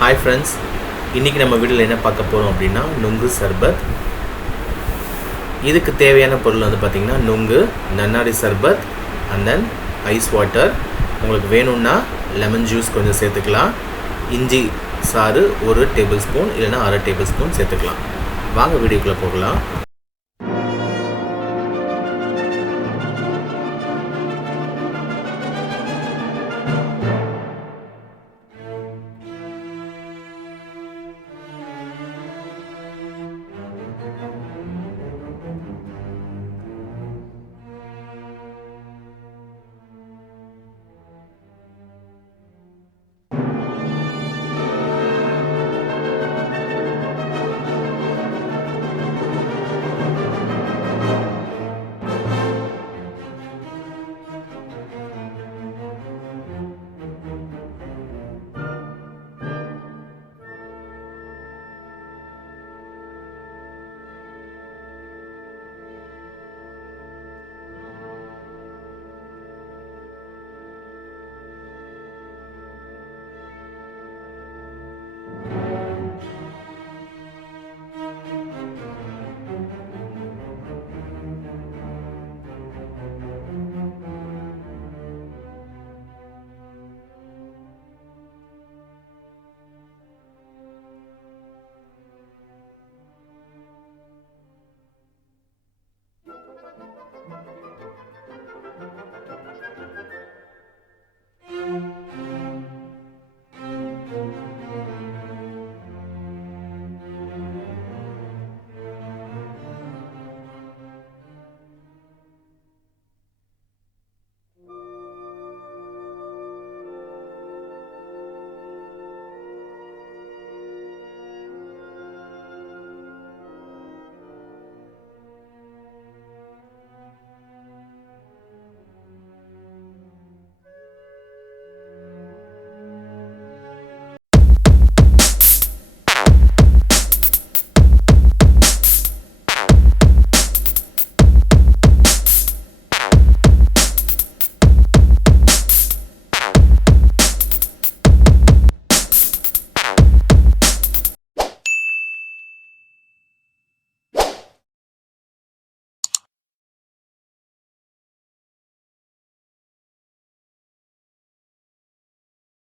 Hi friends, இன்னைக்கு நம்ம வீடியோல என்ன பார்க்க போறோம் அப்படினா நுங்கு சர்பத். இதுக்கு தேவையான பொருள் வந்து பாத்தீங்கன்னா நுங்கு, நன்னாரி சர்பத் and then ice water. உங்களுக்கு வேணும்னா லெமன் ஜூஸ் கொஞ்சம் சேர்த்துக்கலாம். இஞ்சி சாறு 1 டேபிள்ஸ்பூன் இல்லனா 1/2 டேபிள்ஸ்பூன் சேர்த்துக்கலாம். வாங்க வீடியோக்குள்ள போகலாம்.